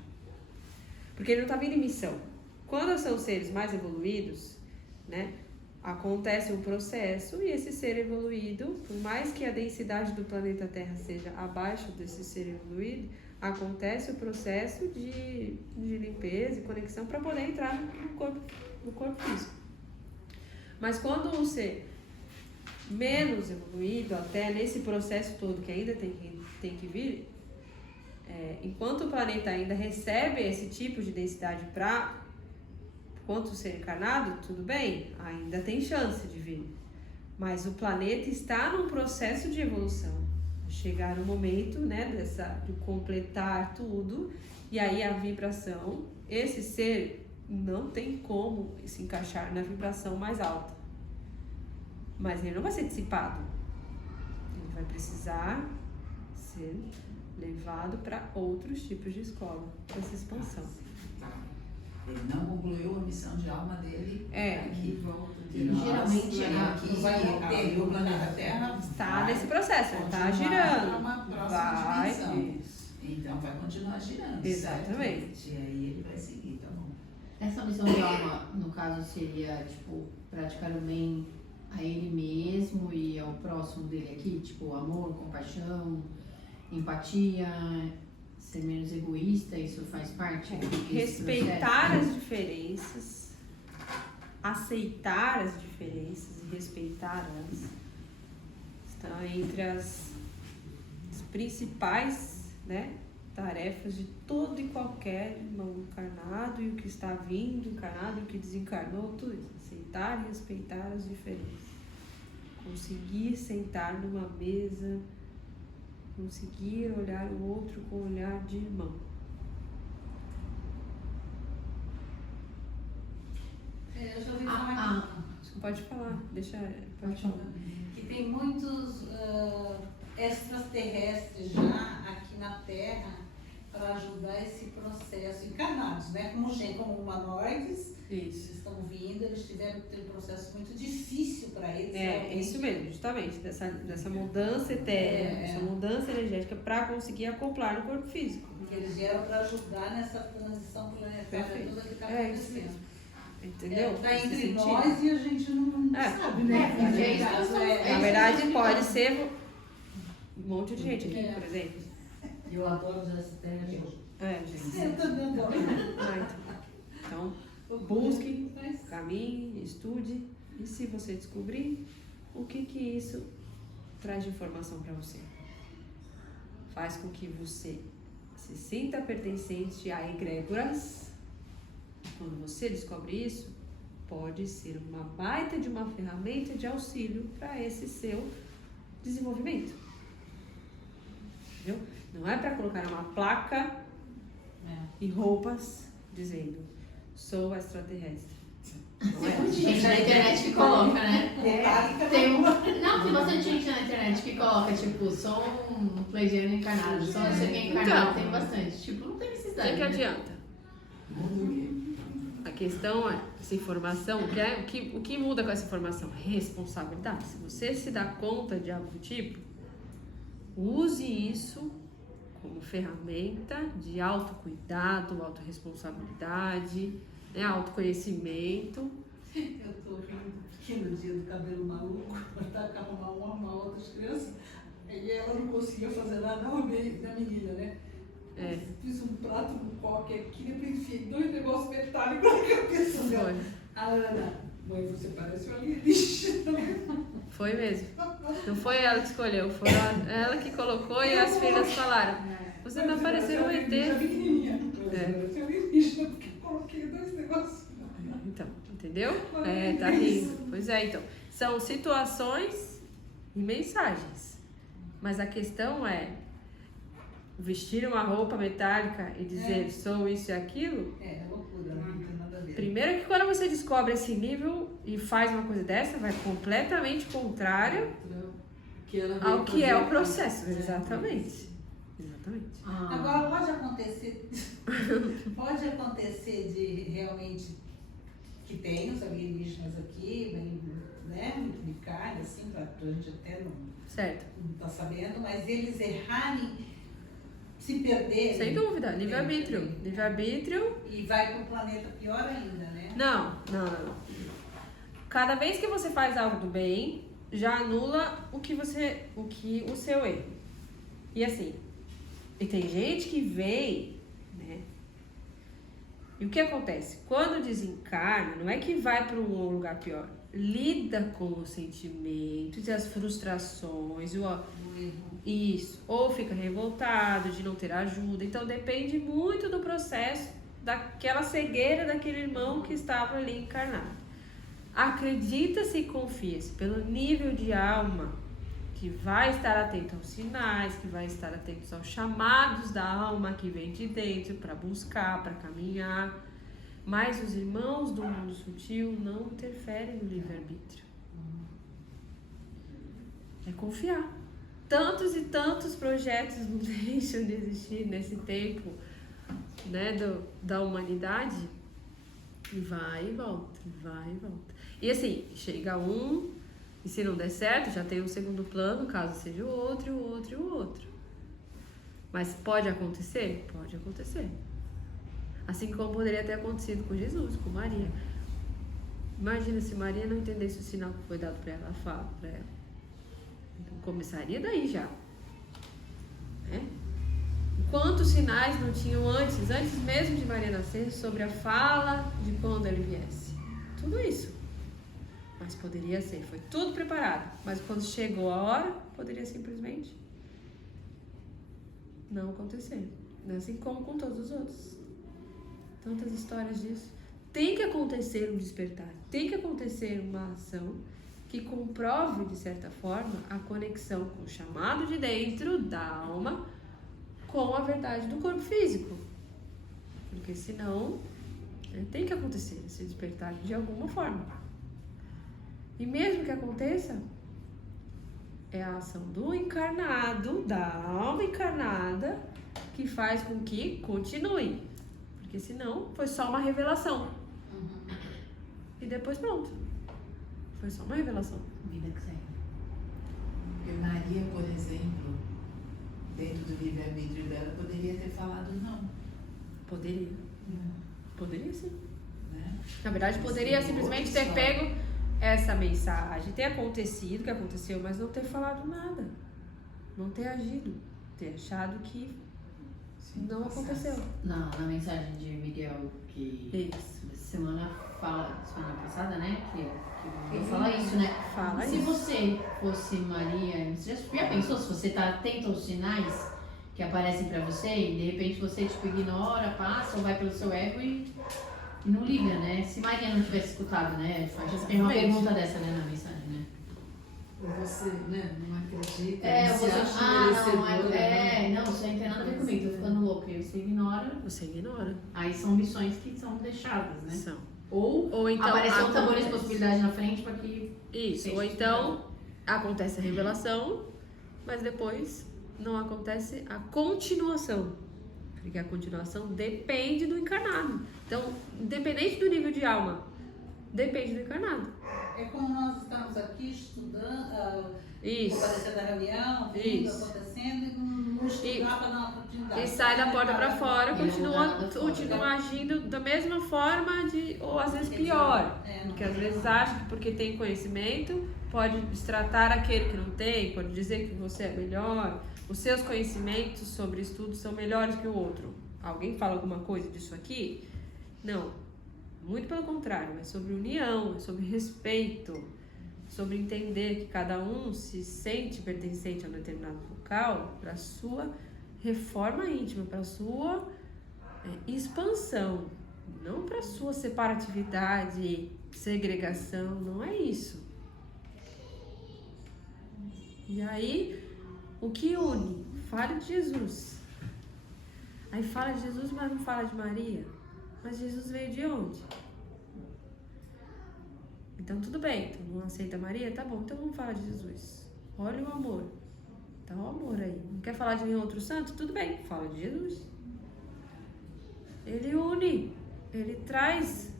Porque ele não está vindo em missão. Quando são seres mais evoluídos, né? Acontece um processo e esse ser evoluído, por mais que a densidade do planeta Terra seja abaixo desse ser evoluído, acontece o processo de limpeza e conexão para poder entrar no corpo físico. Mas quando um ser menos evoluído, até nesse processo todo que ainda tem que vir, enquanto o planeta ainda recebe esse tipo de densidade para enquanto ser encarnado, tudo bem, ainda tem chance de vir. Mas o planeta está num processo de evolução. Chegar o momento, né, de completar tudo, e aí a vibração, esse ser não tem como se encaixar na vibração mais alta. Mas ele não vai ser dissipado. Ele vai precisar ser levado para outros tipos de escola, para essa expansão. Ele não concluiu a missão de alma dele aqui. Geralmente aqui vai voltar. o planeta Terra Está nesse processo, ele está para girando. uma próxima Vai. dimensão. Isso. Então vai continuar girando. Exatamente. Certo? E aí ele vai seguir, tá bom. Essa missão de alma, no caso, seria, tipo, praticar o bem a ele mesmo e ao próximo dele aqui? Tipo, amor, compaixão, empatia, ser menos egoísta, isso faz parte desse Respeitar as diferenças, aceitar as diferenças e respeitá-las estão entre as principais, né, tarefas de todo e qualquer irmão encarnado e o que está vindo encarnado e o que desencarnou, tudo isso. Aceitar e respeitar as diferenças. Conseguir sentar numa mesa, conseguir olhar o outro com o olhar de irmão. Eu já ouvi falar Pode falar, pode falar. que tem muitos extraterrestres já aqui na Terra para ajudar esse processo, encarnados, né? Como humanoides, Isso. eles estão vindo, eles tiveram que ter um processo muito difícil para eles. realmente. Isso mesmo, justamente, dessa mudança eterna, essa mudança energética para conseguir acoplar no corpo físico. Porque eles vieram para ajudar nessa transição planetária Perfeito. toda que está É, isso acontecendo. Entendeu? Está Nesse entre sentido. nós e a gente não sabe, né? porque é isso que eu sou- Na verdade, pode ser um monte de gente aqui, por exemplo. Eu adoro os externos. Eu também adoro. Então, busque, caminhe, estude. E se você descobrir, o que isso traz de informação para você? Faz com que você se sinta pertencente a egrégoras. Quando você descobre isso, pode ser uma baita de uma ferramenta de auxílio para esse seu desenvolvimento. Entendeu? Não é para colocar uma placa e roupas dizendo sou extraterrestre. Não Tem é? muita gente na internet que coloca, né? Não, tem bastante gente na internet que coloca, tipo, sou um pleiadiano encarnado, sou não sei quem encarnado, tem bastante. Tipo, não tem O necessidade. que né? adianta? A questão é, essa informação, o que muda com essa informação? Responsabilidade. Se você se dá conta de algo do tipo, use isso como ferramenta de autocuidado, autorresponsabilidade, né, autoconhecimento. Eu tô rindo que no dia do cabelo maluco, eu tava com uma outra criança, e ela não conseguia fazer nada na menina, né? Fiz um prato no coque aqui, depois enfiei 2 negócios metálicos na cabeça dela. A Ana, mãe, você parece uma alienígena. Foi mesmo. Não foi ela que escolheu, foi ela que colocou e as filhas falaram. Você tá parecendo um ET. Pequenininha. Parece alienígena, porque eu coloquei 2 negócios. Então, entendeu? Tá rindo. Pois é, então. São situações e mensagens. Mas a questão é vestir uma roupa metálica e dizer sou isso e aquilo. É loucura, né? Não tem nada a ver. Primeiro que quando você descobre esse nível e faz uma coisa dessa, vai completamente contrário ao que é o processo. Exatamente. Exatamente. Agora pode acontecer de realmente que tem os alienígenas aqui, né, me cai, assim, pra gente até não tá sabendo, mas eles errarem, se perderem. Sem dúvida, livre-arbítrio. Livre-arbítrio. E vai pro planeta pior ainda, né? Não. Cada vez que você faz algo do bem, já anula o seu erro. E assim, e tem gente que vem, né? E o que acontece? Quando desencarna, não é que vai para um lugar pior. Lida com os sentimentos e as frustrações, isso, ou fica revoltado de não ter ajuda. Então depende muito do processo daquela cegueira daquele irmão que estava ali encarnado. Acredita-se e confia-se pelo nível de alma que vai estar atento aos sinais, que vai estar atento aos chamados da alma que vem de dentro para buscar, para caminhar. Mas os irmãos do mundo sutil não interferem no livre-arbítrio. É confiar. Tantos e tantos projetos não deixam de existir nesse tempo, né, da humanidade. E vai e volta, vai e volta. E assim, chega um, e se não der certo, já tem um segundo plano, caso seja o outro, o outro e o outro. Mas pode acontecer? Pode acontecer. Assim como poderia ter acontecido com Jesus, com Maria. Imagina se Maria não entendesse o sinal que foi dado para ela, a fala para ela. Então começaria daí já. Né? Quantos sinais não tinham antes mesmo de Maria nascer, sobre a fala de quando ele viesse? Tudo isso. Mas poderia ser, foi tudo preparado. Mas quando chegou a hora, poderia simplesmente não acontecer. Assim como com todos os outros. Tantas histórias disso. Tem que acontecer um despertar, tem que acontecer uma ação que comprove, de certa forma, a conexão com o chamado de dentro da alma com a verdade do corpo físico. Porque senão, tem que acontecer esse despertar de alguma forma. E mesmo que aconteça, é a ação do encarnado, da alma encarnada, que faz com que continue. Porque senão foi só uma revelação. E depois pronto. Foi só uma revelação. Vida que segue. Porque Maria, por exemplo, dentro do livre-arbítrio dela, poderia ter falado não. Poderia. Poderia sim. Né? Na verdade, poderia simplesmente ter pego essa mensagem, ter acontecido o que aconteceu, mas não ter falado nada. Não ter agido. Ter achado que não aconteceu. Na mensagem de Miguel, que semana passada, né? Que eu falo isso, né? Fala Se isso. você fosse Maria, você já pensou se você tá atento aos sinais que aparecem pra você e de repente você tipo ignora, passa ou vai pelo seu ego e não liga, né? Se Maria não tivesse escutado, né? Tem uma pergunta dessa, né, na mensagem, né? Ou você, né, não acredita, Você acha merecedora, não, isso aí não tem nada a ver comigo, tô ficando louca. E você ignora. Você ignora. Aí são missões que são deixadas, né? São. Ou então apareceu um tabuleiro de possibilidade na frente para que... Isso, ou então acontece a revelação, mas depois não acontece a continuação. Porque a continuação depende do encarnado. Então, independente do nível de alma, depende do encarnado. É como nós estamos aqui estudando, Isso. aparecendo a reunião, tudo Isso. acontecendo e não estudar para dar uma oportunidade. E sai da porta para fora, E não dá nada fora. continua agindo da mesma forma, ou às vezes pior. Porque às vezes acha que porque tem conhecimento, pode destratar aquele que não tem, pode dizer que você é melhor. Os seus conhecimentos sobre estudo são melhores que o outro. Alguém fala alguma coisa disso aqui? Não. Muito pelo contrário, é sobre união, é sobre respeito, sobre entender que cada um se sente pertencente a um determinado local para a sua reforma íntima, para a sua expansão, não para a sua separatividade, segregação, não é isso. E aí, o que une? Fale de Jesus. Aí fala de Jesus, mas não fala de Maria. Mas Jesus veio de onde? Então tudo bem, então não aceita Maria? Tá bom, então vamos falar de Jesus. Olha o amor. Tá o amor aí. Não quer falar de nenhum outro santo? Tudo bem, fala de Jesus. Ele une, ele traz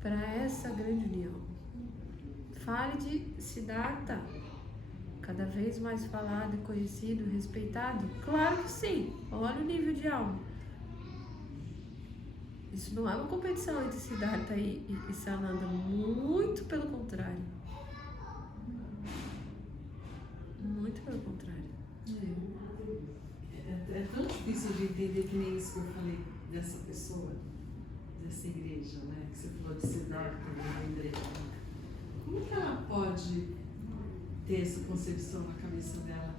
para essa grande união. Fale de Siddhartha, cada vez mais falado, conhecido, respeitado. Claro que sim, olha o nível de alma. Isso não é uma competição entre Siddhartha e Sananda, muito pelo contrário. Muito pelo contrário. É tão difícil de entender que nem isso que eu falei dessa pessoa, dessa igreja, né? Que você falou de Siddhartha, da igreja. Como que ela pode ter essa concepção na cabeça dela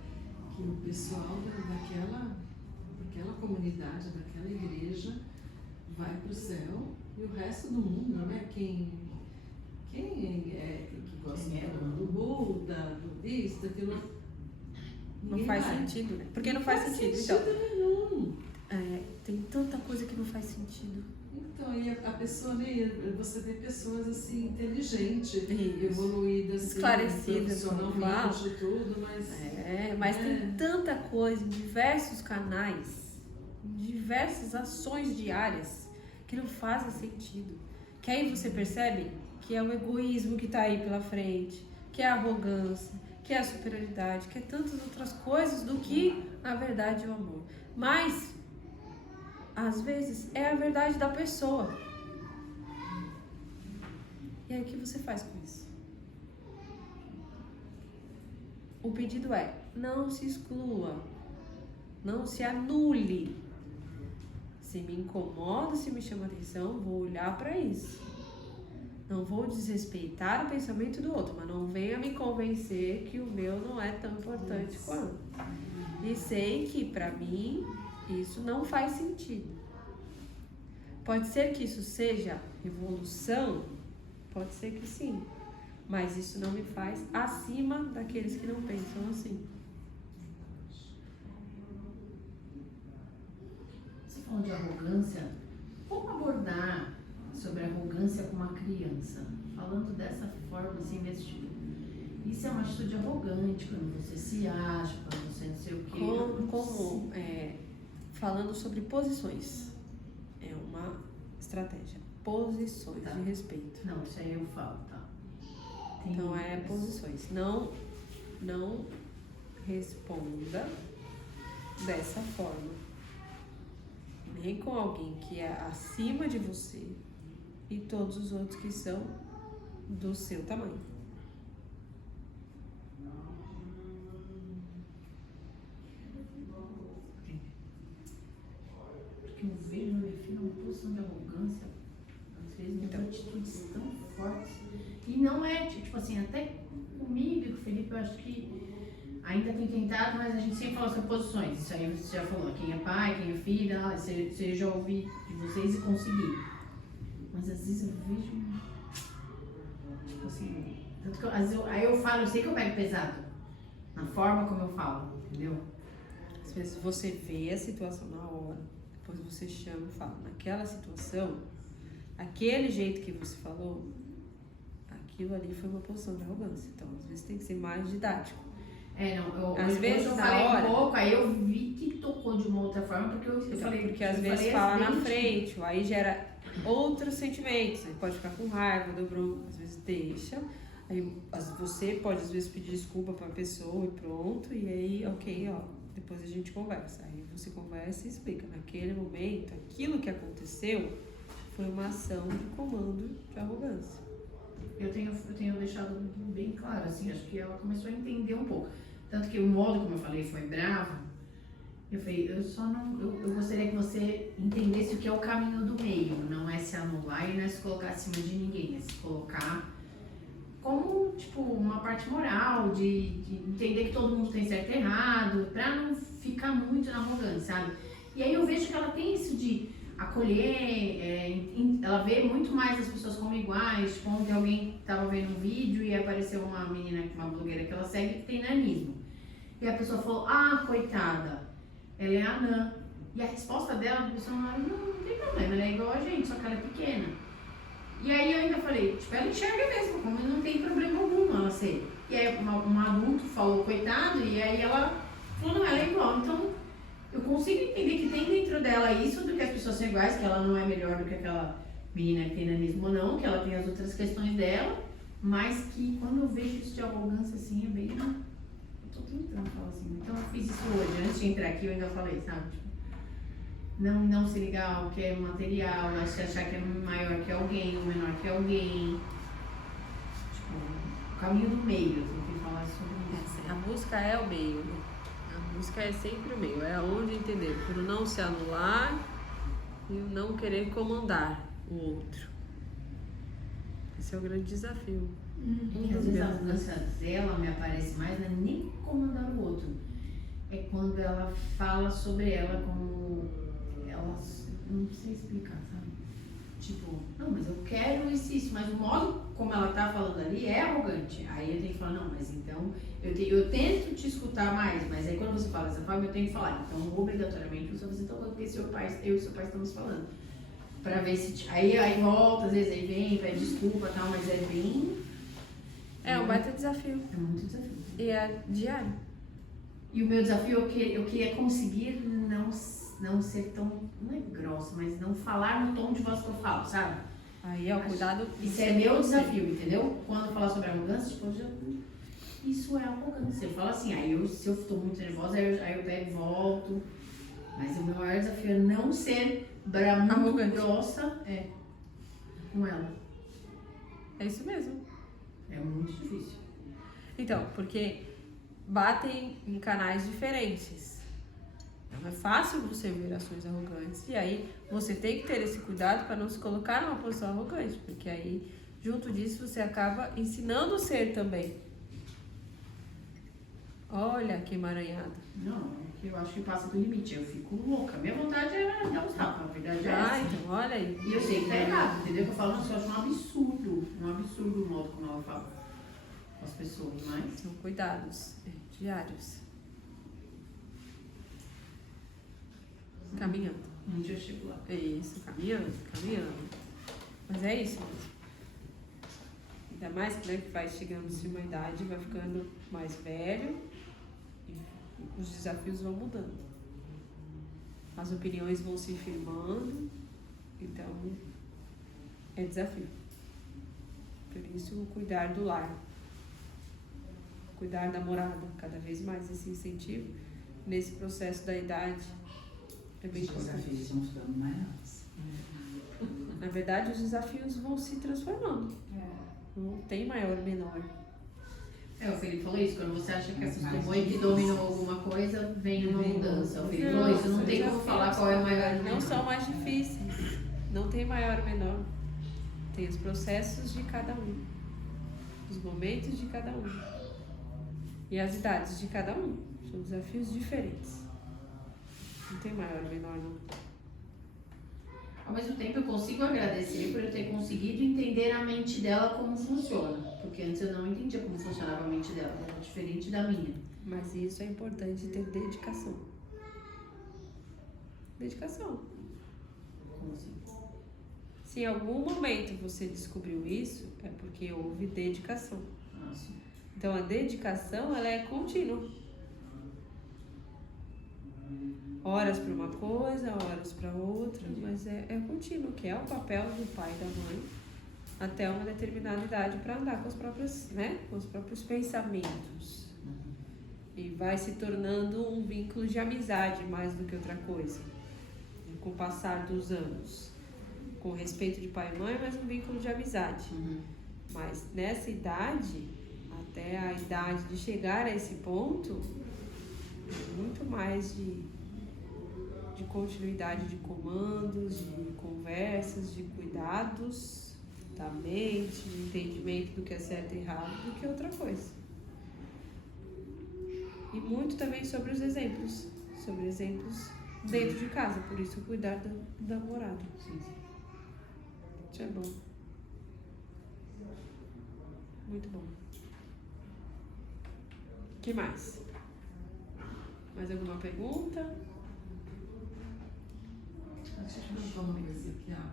que o pessoal daquela comunidade, daquela igreja vai para o céu e o resto do mundo, né? Quem é que gosta do Buda, do budista, aquilo Não faz sentido, né? Porque não faz sentido. Então, nenhum. tem tanta coisa que não faz sentido. Então, e a pessoa, né, você vê pessoas assim, inteligentes, Isso. evoluídas, assim, Esclarecidas, profissionalmente e tudo, mas... Mas tem tanta coisa em diversos canais, em diversas ações diárias que não fazem sentido. Que aí você percebe que é o egoísmo que está aí pela frente, que é a arrogância, que é a superioridade, que é tantas outras coisas do que a verdade e o amor. Mas, às vezes, é a verdade da pessoa. E aí, o que você faz com isso? O pedido é, não se exclua, não se anule. Se me incomoda, se me chama atenção, vou olhar para isso. Não vou desrespeitar o pensamento do outro, mas não venha me convencer que o meu não é tão importante quanto. E sei que, para mim, isso não faz sentido. Pode ser que isso seja evolução? Pode ser que sim. Mas isso não me faz acima daqueles que não pensam assim. Você falou de arrogância. Como abordar sobre arrogância com uma criança? Falando dessa forma, assim, desse tipo. Isso é uma atitude arrogante, quando você se acha, quando você não sei o quê. Falando sobre posições. É uma estratégia. Posições de respeito. Não, isso aí eu falo, tá? Então, posições. Não responda dessa forma. Nem com alguém que é acima de você e todos os outros que são do seu tamanho. Porque eu vejo na minha filha uma posição de arrogância, às vezes, Então, atitudes tão fortes. E não é, tipo assim, até comigo e com o Felipe, eu acho que ainda tem tentado, mas a gente sempre fala sobre posições. Isso aí você já falou, quem é pai, quem é filha, você já ouvi de vocês e consegui. Mas às vezes eu vejo, tipo assim, tanto que aí eu falo, eu sei que eu pego pesado, na forma como eu falo, entendeu? às vezes você vê a situação na hora, depois você chama e fala, naquela situação, aquele jeito que você falou, aquilo ali foi uma posição de arrogância. Então, às vezes tem que ser mais didático. Às vezes eu falei um pouco, aí eu vi que tocou de uma outra forma, porque eu falei... Porque às vezes fala na frente, aí gera outros sentimentos. Aí pode ficar com raiva, deu bronca, às vezes deixa. Aí você pode às vezes pedir desculpa pra pessoa e pronto, e aí, ok, depois a gente conversa. Aí você conversa e explica. Naquele momento, aquilo que aconteceu foi uma ação de comando de arrogância. Eu tenho deixado bem claro, assim, acho que ela começou a entender um pouco. Tanto que o modo como eu falei foi bravo. Eu falei, eu gostaria que você entendesse o que é o caminho do meio. Não é se anular e não é se colocar acima de ninguém. É se colocar como, tipo, uma parte moral, de entender que todo mundo tem certo e errado, pra não ficar muito na arrogância, sabe? E aí eu vejo que ela tem isso de acolher, ela vê muito mais as pessoas como iguais. Tipo, ontem alguém estava vendo um vídeo e apareceu uma menina, uma blogueira que ela segue, que tem nanismo. E a pessoa falou, coitada, ela é anã. E a resposta dela do funcionário, não tem problema, ela é igual a gente, só que ela é pequena. E aí eu ainda falei, tipo, ela enxerga mesmo, como não tem problema algum ela ser. E aí um adulto falou, coitado, e aí ela falou, não, ela é igual. Então, eu consigo entender que tem dentro dela isso do que as pessoas são iguais, que ela não é melhor do que aquela menina que tem nanismo ou não, que ela tem as outras questões dela, mas que quando eu vejo isso de arrogância assim, é bem... Eu tô tentando falar assim, então eu fiz isso hoje, antes de entrar aqui eu ainda falei, sabe? Tipo, não se ligar ao que é material, não se achar que é maior que alguém ou menor que alguém. Tipo, o caminho do meio, eu tentei falar sobre isso. A busca é o meio, né? A busca é sempre o meio, é onde entender, por não se anular e o não querer comandar o outro. Esse é o grande desafio. Porque às vezes a arrogância dela me aparece mais, não é nem comandar o outro. É quando ela fala sobre ela como ela, não sei explicar, sabe? Tipo, não, mas eu quero isso, mas o modo como ela tá falando ali é arrogante. Aí eu tenho que falar, não, mas então eu tento te escutar mais, mas aí quando você fala dessa forma eu tenho que falar, então obrigatoriamente você vai fazer tal coisa porque eu e seu pai estamos falando. Pra ver se. Aí volta, às vezes aí vem, pede desculpa e tal, mas é bem. É um baita desafio. É muito desafio. E é diário. E o meu desafio eu queria conseguir não ser tão, não é grossa, mas não falar no tom de voz que eu falo, sabe? Aí é o cuidado. Isso é meu desafio, entendeu? Quando eu falar sobre arrogância, tipo, isso é arrogância. Eu falo assim, se eu tô muito nervosa, aí eu pego e volto. Mas o meu maior desafio é não ser muito grossa com ela. É isso mesmo. É muito difícil. Então, porque batem em canais diferentes. Então é fácil você ver ações arrogantes. E aí você tem que ter esse cuidado para não se colocar numa posição arrogante. Porque aí, junto disso, você acaba ensinando o ser também. Olha que emaranhada. Não, eu acho que passa do limite. Eu fico louca. Minha vontade era dar uns tapas, na verdade é essa. Então, olha aí. E eu sei que tá errado, entendeu? Que eu falo, nossa, eu acho um absurdo o modo como ela fala com as pessoas, mas... São cuidados diários. Caminhando. Um dia eu chego lá. Isso, caminhando. Mas é isso mesmo. Ainda mais que, né, que vai chegando-se uma idade, vai ficando mais velho e os desafios vão mudando. As opiniões vão se firmando, então é desafio. Por isso, o cuidar do lar, cuidar da morada, cada vez mais esse incentivo nesse processo da idade é bem Os importante. desafios vão ficando maiores. Na verdade, os desafios vão se transformando. Não tem maior ou menor. O Felipe falou isso, quando você acha que acostumou e que dominou alguma coisa, vem uma mudança. O Felipe falou isso, não tem como falar qual é o maior. Não são mais difíceis. Não tem maior ou menor. Tem os processos de cada um. Os momentos de cada um. E as idades de cada um. São desafios diferentes. Não tem maior ou menor, não. Ao mesmo tempo, eu consigo agradecer por eu ter conseguido entender a mente dela como funciona. Porque antes eu não entendia como funcionava a mente dela, era diferente da minha. Mas isso é importante ter dedicação. Dedicação. Como assim? Se em algum momento você descobriu isso, é porque houve dedicação. Ah, sim. Então a dedicação, ela é contínua. Horas para uma coisa, horas para outra, mas é contínuo, que é o papel do pai e da mãe até uma determinada idade para andar com os próprios, né, com os próprios pensamentos. E vai se tornando um vínculo de amizade mais do que outra coisa. E com o passar dos anos, com respeito de pai e mãe, mas um vínculo de amizade. Mas nessa idade, até a idade de chegar a esse ponto, muito mais de continuidade de comandos, de conversas, de cuidados da mente, de entendimento do que é certo e errado, do que outra coisa. E muito também sobre os exemplos dentro de casa, por isso cuidar da morada. Sim. Isso é bom. Muito bom. O que mais? Mais alguma pergunta? Deixa eu te contar uma coisa que na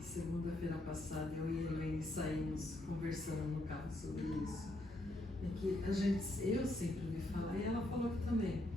segunda-feira passada eu e a Elaine saímos conversando no carro sobre isso. É que eu sempre ouvi falar, e ela falou que também.